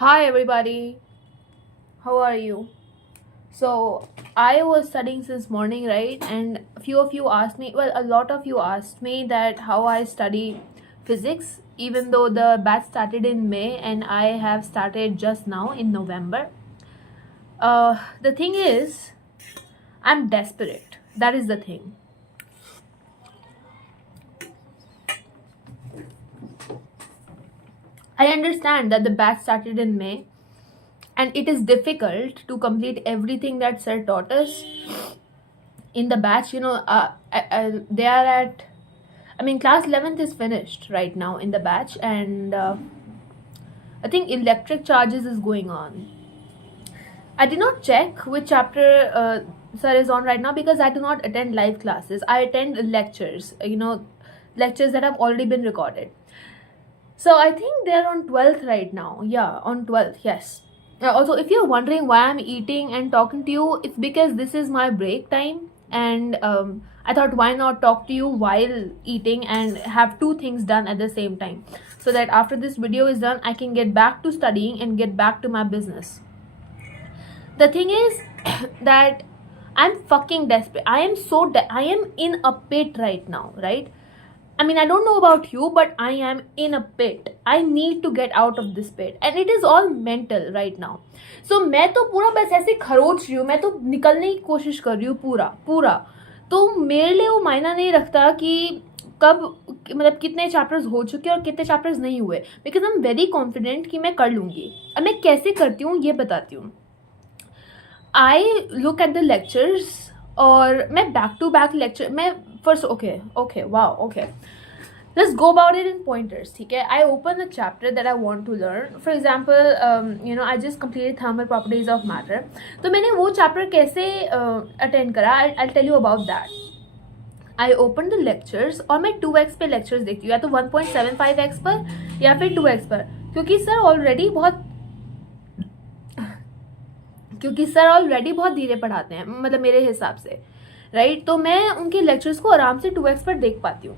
Hi everybody, how are you? So I was studying since morning, right? And a few of you asked me, well, a lot of you asked me that how I study physics, even though the batch started in May and I have started just now in November. The thing is, I'm desperate. That is the thing. I understand that the batch started in May and it is difficult to complete everything that sir taught us in the batch. They are at, I mean, class 11th is finished right now in the batch, and I think electric charges is going on. I did not check which chapter sir is on right now because I do not attend live classes. I attend lectures, lectures that have already been recorded. So I think they're on 12th right now. Yeah, on 12th, yes. Also, if you're wondering why I'm eating and talking to you, it's because this is my break time, and I thought why not talk to you while eating and have two things done at the same time, so that after this video is done, I can get back to studying and get back to my business. The thing is that I'm fucking desperate. I am so I am in a pit right now, right? I mean, I don't know about you, but I am in a pit. I need to get out of this pit. And it is all mental right now. So मैं तो पूरा बस ऐसे खरोच रही हूँ, मैं तो निकलने की कोशिश कर रही हूँ पूरा पूरा. तो मेरे लिए वो मायना नहीं रखता कि कब, मतलब कितने चैप्टर्स हो चुके और कितने चैप्टर्स नहीं हुए, because I am very confident कि मैं कर लूँगी. अब मैं कैसे करती हूँ ये बताती हूँ. I look at the lectures और मैं बैक टू बैक लेक्चर, मैं first okay wow okay, let's go about it in pointers. ठीक है, I open the chapter that I want to learn. For example, I just completed thermal properties of matter. तो मैंने वो chapter कैसे attend करा, I'll tell you about that. I open the lectures और मैं 2x पे lectures देखती हूँ, या तो 1.75x पर या फिर 2x पर, क्योंकि सर ऑलरेडी बहुत धीरे पढ़ाते हैं, मतलब मेरे हिसाब से, राइट? तो मैं उनके लेक्चर्स को आराम से 2x पर देख पाती हूँ.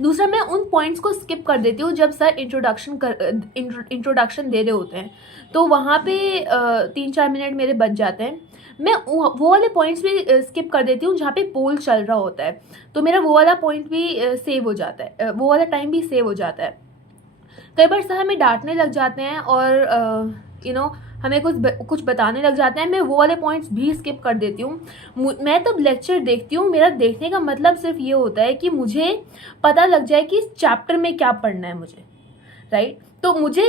दूसरा, मैं उन पॉइंट्स को स्किप कर देती हूँ जब सर इंट्रोडक्शन दे रहे होते हैं, तो वहाँ पे 3-4 मिनट मेरे बच जाते हैं. मैं वो वाले पॉइंट्स भी स्किप कर देती हूँ जहाँ पे पोल चल रहा होता है, तो मेरा वो वाला पॉइंट भी सेव हो जाता है, वो वाला टाइम भी सेव हो जाता है. कई बार सर हमें डांटने लग जाते हैं और हमें कुछ बताने लग जाते हैं, मैं वो वाले पॉइंट्स भी स्किप कर देती हूँ. मैं तब लेक्चर देखती हूँ, मेरा देखने का मतलब सिर्फ ये होता है कि मुझे पता लग जाए कि इस चैप्टर में क्या पढ़ना है मुझे, राइट? तो मुझे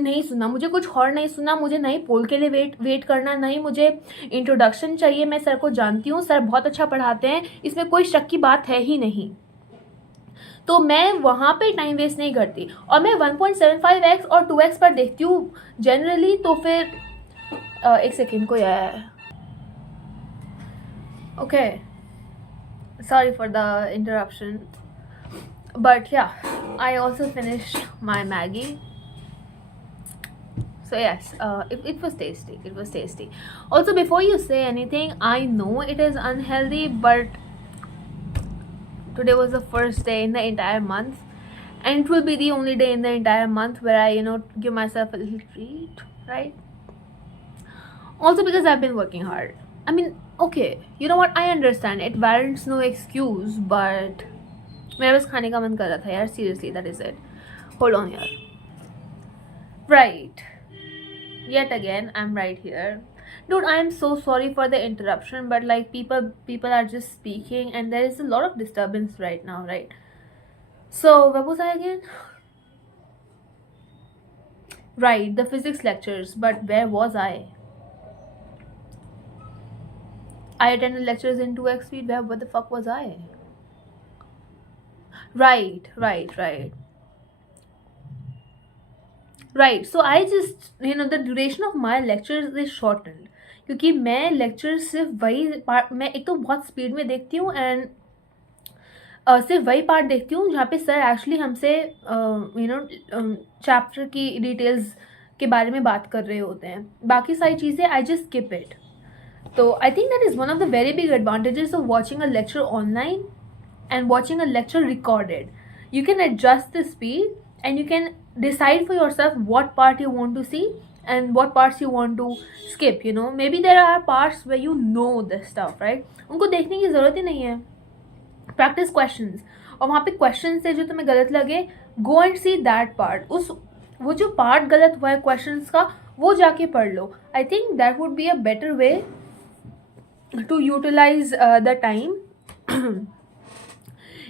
नहीं सुनना, मुझे कुछ और नहीं सुनना, मुझे नहीं पोल के लिए वेट करना, नहीं मुझे इंट्रोडक्शन चाहिए. मैं सर को जानती हूँ, सर बहुत अच्छा पढ़ाते हैं, इसमें कोई शक की बात है ही नहीं. तो मैं वहाँ पे टाइम वेस्ट नहीं करती, और मैं 1.75x और 2x पर देखती हूँ जनरली. तो फिर एक सेकेंड को आया है, okay, sorry for the interruption, but yeah I also finished my Maggi. So yes, it was tasty. It was tasty. Also, before you say anything, I know it is unhealthy, but today was the first day in the entire month, and it will be the only day in the entire month where I give myself a little treat, right? Also because I've been working hard. I mean, okay, you know what, I understand it warrants no excuse, but मेरा बस खाने का मन कर रहा था यार, seriously, that is it. Hold on here. Right, yet again I'm right here. Dude, I am so sorry for the interruption, but like people are just speaking and there is a lot of disturbance right now, right? So where was I again? Right, the physics lectures, but where was I attended lectures in 2x speed. What the fuck was I? Right. So I just, the duration of my lectures is shortened, क्योंकि मैं lecture सिर्फ वही part, मैं एक तो बहुत speed में देखती हूँ एंड सिर्फ वही पार्ट देखती हूँ जहाँ पे सर एक्चुअली हमसे चैप्टर की डिटेल्स के बारे में बात कर रहे होते हैं. बाकी सारी चीज़ें आई जस्ट स्किप इट. तो I think that is one of the very big advantages of watching a lecture online and watching a lecture recorded. you can adjust the speed and you can decide for yourself what part you want to see and what parts you want to skip. Maybe there are parts where you know this stuff, right? उनको देखने की ज़रूरत ही नहीं है. Practice questions, और वहाँ पे question से जो तुम्हें गलत लगे, go and see that part. वो जो पार्ट गलत हुआ है क्वेश्चंस का, वो जाके पढ़ लो. I think that would be a better way to utilize the time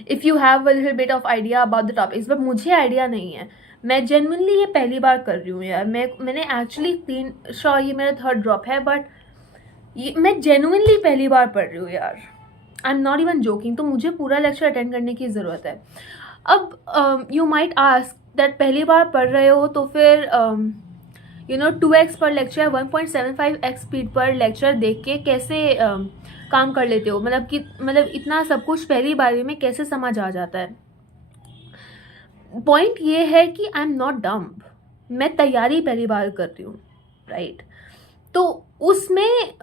if you have a little bit of idea about the topics. But मुझे आइडिया नहीं है. मैं जेन्युइनली ये पहली बार कर रही हूँ यार. मैंने एक्चुअली ये मेरा थर्ड ड्रॉप है, बट मैं जेन्युइनली पहली बार पढ़ रही हूँ यार. I am not even joking. तो मुझे पूरा लेक्चर अटेंड करने की ज़रूरत है. अब यू माइट आस्क दैट पहली बार पढ़ रहे हो तो फिर 2x पर लेक्चर, 1.75x स्पीड पर लेक्चर देख के कैसे काम कर लेते हो? मतलब इतना सब कुछ पहली बारी में कैसे समझ आ जाता है? पॉइंट ये है कि आई एम नॉट डम्ब. मैं तैयारी पहली बार कर रही हूँ, राइट? तो उसमें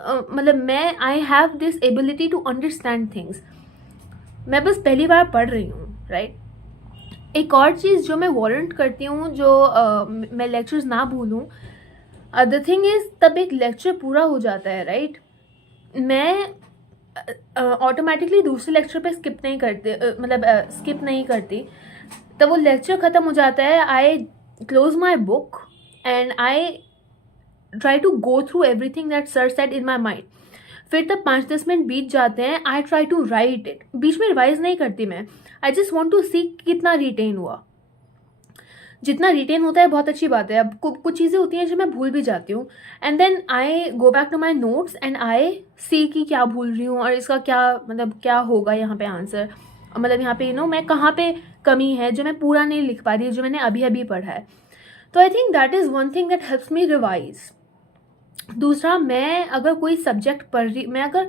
मैं I have this ability to understand things. मैं बस पहली बार पढ़ रही हूँ, राइट? एक और चीज़ जो मैं वारंट करती हूँ, जो मैं लेक्चर्स ना भूलूँ. द थिंग इज़, तब एक लेक्चर पूरा हो जाता है, राइट? मैं ऑटोमेटिकली दूसरे लेक्चर पे स्किप नहीं करती. तब वो लेक्चर ख़त्म हो जाता है. I close my book and I try to go through everything that sir said in my mind. फिर तब 5-10 मिनट बीत जाते हैं. I try to write it. बीच में रिवाइज नहीं करती मैं. I just want to see कितना रिटेन हुआ. जितना रिटेन होता है बहुत अच्छी बात है. अब कुछ चीज़ें होती हैं जो मैं भूल भी जाती हूँ. And then I go back to my notes and I see कि क्या भूल रही हूँ और इसका क्या होगा यहाँ पे आंसर. यहाँ पे मैं कहाँ पे कमी है जो मैं पूरा नहीं लिख पा रही, जो मैंने अभी अभी पढ़ा है. तो I think that is one thing that helps me revise. दूसरा, मैं अगर कोई सब्जेक्ट पढ़ रही, मैं अगर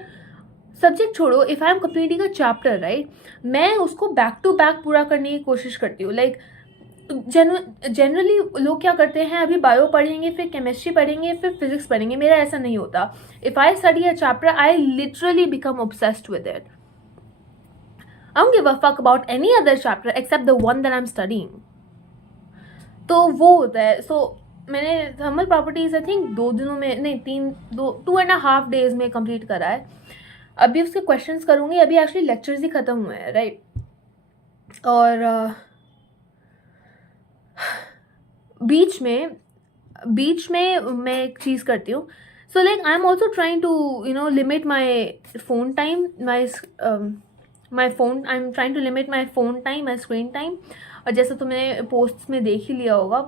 सब्जेक्ट छोड़ो, if I am completing a chapter, right, मैं उसको बैक टू बैक पूरा करने की कोशिश करती हूँ. जनरली लोग क्या करते हैं, अभी बायो पढ़ेंगे, फिर केमिस्ट्री पढ़ेंगे, फिर फिजिक्स पढ़ेंगे. मेरा ऐसा नहीं होता. If I study a chapter, I literally become obsessed with it. I don't give a fuck about any other chapter except the one that I'm studying. तो वो होता है. सो मैंने थर्मल प्रॉपर्टीज आई थिंक 2 दिनों में नहीं 2.5 days में complete करा है. अभी उसके क्वेश्चंस करूँगी. अभी एक्चुअली लेक्चर्स ही ख़त्म हुए हैं, राइट? और बीच में मैं एक चीज़ करती हूँ. So like I am also trying to limit my phone time, I am trying to limit my phone time, my screen time. और जैसे तुमने पोस्ट्स में देख ही लिया होगा.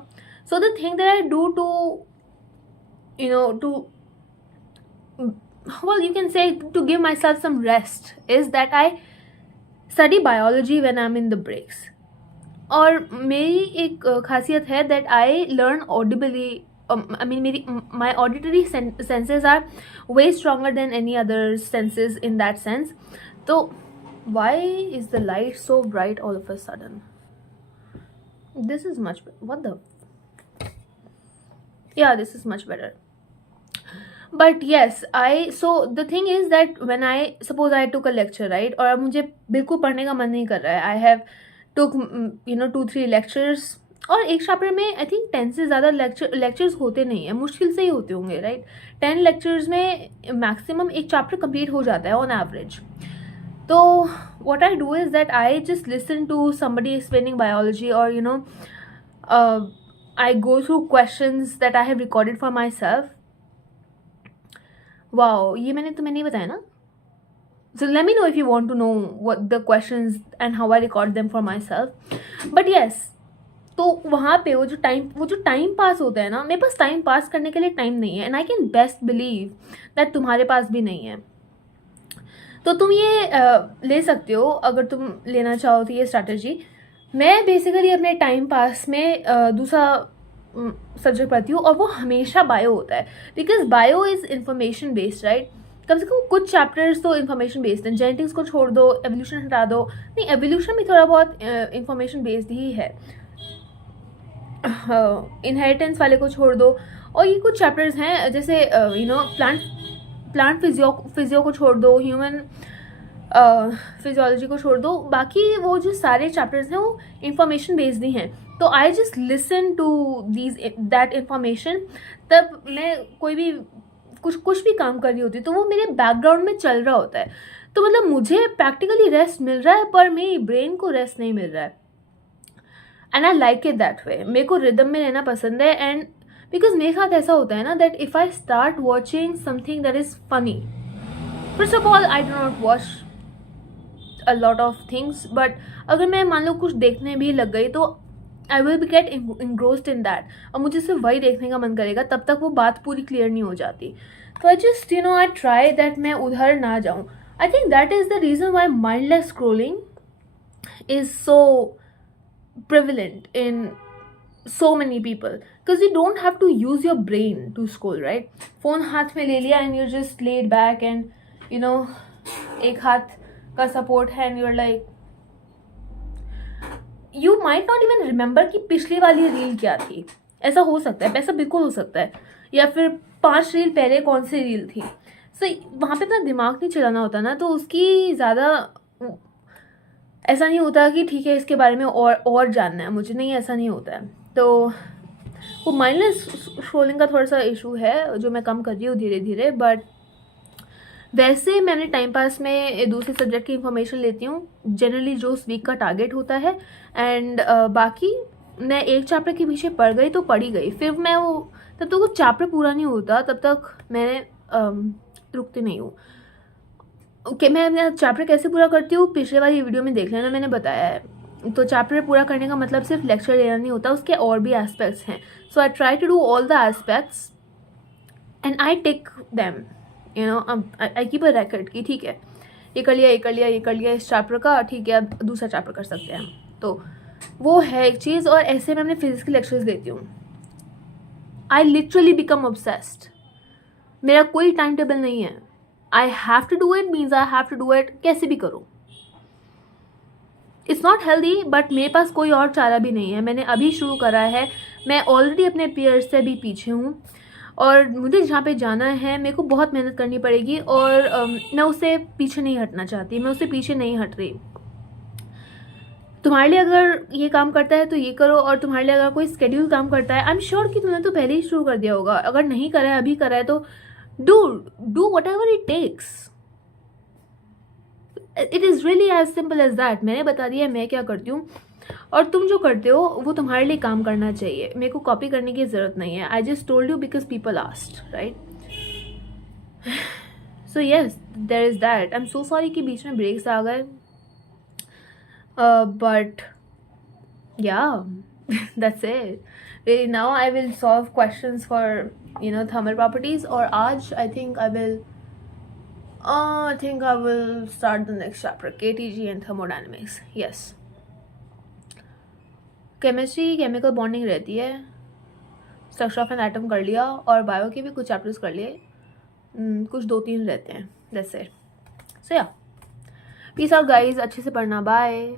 So the thing that I do to well, you can say to give myself some rest is that I study biology when I'm in the breaks. और मेरी एक खासियत है that I learn audibly. My auditory senses are way stronger than any other senses in that sense. So why is the light so bright all of a sudden? This is much better. What the? Yeah, this is much better. But yes, so the thing is that when suppose I took a lecture, right, और अब मुझे बिल्कुल पढ़ने का मन नहीं कर रहा है. I have took 2-3 lectures, और एक चैप्टर में आई थिंक 10 से ज़्यादा लेक्चर्स होते नहीं है. मुश्किल से ही होते होंगे, राइट? 10 लेक्चर्स में मैक्सिमम एक चैप्टर कंप्लीट हो जाता है ऑन एवरेज. तो what I do is that I just listen to somebody explaining biology, or I go through questions that I have recorded for myself. Wow, ये मैंने तुम्हें नहीं बताया ना. So let me know if you want to know what the questions and how I record them for myself. But yes, तो वहाँ पे वो जो टाइम पास होता है ना, मेरे पास टाइम पास करने के लिए टाइम नहीं है. And I can best believe that तुम्हारे पास भी नहीं है. तो तुम ये ले सकते हो अगर तुम लेना चाहो तो ये स्ट्रैटेजी. मैं बेसिकली अपने टाइम पास में दूसरा सब्जेक्ट पढ़ती हूँ, और वो हमेशा बायो होता है. Because bio is information based, right? कम से कम कुछ चैप्टर्स तो इंफॉर्मेशन बेस्ड हैं. जेनेटिक्स को छोड़ दो, एवोल्यूशन हटा दो. नहीं, एवोल्यूशन भी थोड़ा बहुत इंफॉर्मेशन बेस्ड ही है. इनहेरिटेंस वाले को छोड़ दो. और ये कुछ चैप्टर्स हैं जैसे प्लांट फिजियो को छोड़ दो, ह्यूमन फिजियोलॉजी को छोड़ दो, बाकी वो जो सारे चैप्टर्स हैं वो इंफॉर्मेशन बेस्ड ही हैं, तो I just listen to these that information. तब मैं कोई भी कुछ भी काम कर रही होती तो वो मेरे बैकग्राउंड में चल रहा होता है, तो मतलब मुझे प्रैक्टिकली रेस्ट मिल रहा है पर मेरी ब्रेन को रेस्ट नहीं मिल रहा है। And I like it that way, मेरे को रिदम में रहना पसंद है। एंड बिकॉज मेरे साथ ऐसा होता है ना that if I start watching something that is funny, first of all I do not watch a lot of things, but अगर मैं मान लो कुछ देखने भी लग गई तो I will be get engrossed in that, और मुझे सिर्फ वही देखने का मन करेगा, तब तक वो बात पूरी क्लियर नहीं हो जाती। तो I just I try that मैं उधर ना जाऊँ। आई think that is the reason why mindless scrolling is so prevalent in so many people, because you don't have to use your brain to scroll, right? phone हाथ में ले लिया and you're just laid back and एक हाथ का support है and you're like, you might not even remember कि पिछली वाली रील क्या थी। ऐसा हो सकता है, ऐसा बिल्कुल हो सकता है, या फिर 5 रील पहले कौन सी रील थी। सो वहाँ पे अपना दिमाग नहीं चलाना होता ना, तो उसकी ज़्यादा ऐसा नहीं होता कि ठीक है इसके बारे में और जानना है मुझे, नहीं ऐसा नहीं होता है। तो वो माइंडलेस स्क्रोलिंग का थोड़ा सा इशू है जो मैं कम कर रही हूँ धीरे धीरे, बट वैसे मैंने टाइम पास में दूसरे सब्जेक्ट की इंफॉर्मेशन लेती हूँ जनरली जो उस वीक का टारगेट होता है। एंड बाकी मैं एक चैप्टर के पीछे पढ़ गई तो पढ़ी गई, फिर मैं वो तब तक वो चैप्टर पूरा नहीं होता तब तक मैंने रुकती नहीं हूँ। ओके, मैं अपना चैप्टर कैसे पूरा करती हूँ पिछले वाली वीडियो में देख लेना, मैंने बताया है। तो चैप्टर पूरा करने का मतलब सिर्फ लेक्चर लेना नहीं होता, उसके और भी एस्पेक्ट्स हैं। So I try to do all the aspects and I take them, I keep a record कि ठीक है ये कर लिया, ये कर लिया, ये कर लिया इस चैप्टर का, ठीक है अब दूसरा चैप्टर कर सकते हैं हम। तो वो है एक चीज़। और ऐसे मैं अपने फिजिक्स के लेक्चर्स देती हूँ, आई लिटरली बिकम ऑब्सेस्ड। मेरा कोई टाइम टेबल नहीं है, I have to do it means I have to do it, कैसे भी करूँ। इट्स नॉट हेल्दी, बट मेरे पास कोई और चारा भी नहीं है। मैंने अभी शुरू करा है, मैं ऑलरेडी अपने पीयर्स से भी पीछे हूँ, और मुझे जहाँ पे जाना है मेरे को बहुत मेहनत करनी पड़ेगी, और मैं उससे पीछे नहीं हटना चाहती, मैं उससे पीछे नहीं हट रही। तुम्हारे लिए अगर ये काम करता है तो ये करो, और तुम्हारे लिए अगर कोई स्केड्यूल काम करता है, आई एम श्योर कि तुमने तो पहले ही शुरू कर दिया होगा। अगर नहीं करा है, अभी करा है, तो do whatever it takes. It is really as simple as that. मैंने बता दिया मैं क्या करती हूँ, और तुम जो करते हो वो तुम्हारे लिए काम करना चाहिए। मेरे को कॉपी करने की ज़रूरत नहीं है। I just told you because people asked, right? So yes, there is that. I'm so sorry कि बीच में ब्रेक्स आ गए, but yeah, that's it. Really, now I will solve questions for thermal properties, or आज I think I will start the next chapter, KTG and thermodynamics. Yes. Chemistry chemical bonding रहती है, structure of an atom कर लिया, और bio के भी कुछ chapters कर लिए, कुछ 2-3 रहते हैं, दैट्स इट। सो या, पीस आउट गाइस, अच्छे से पढ़ना, बाय।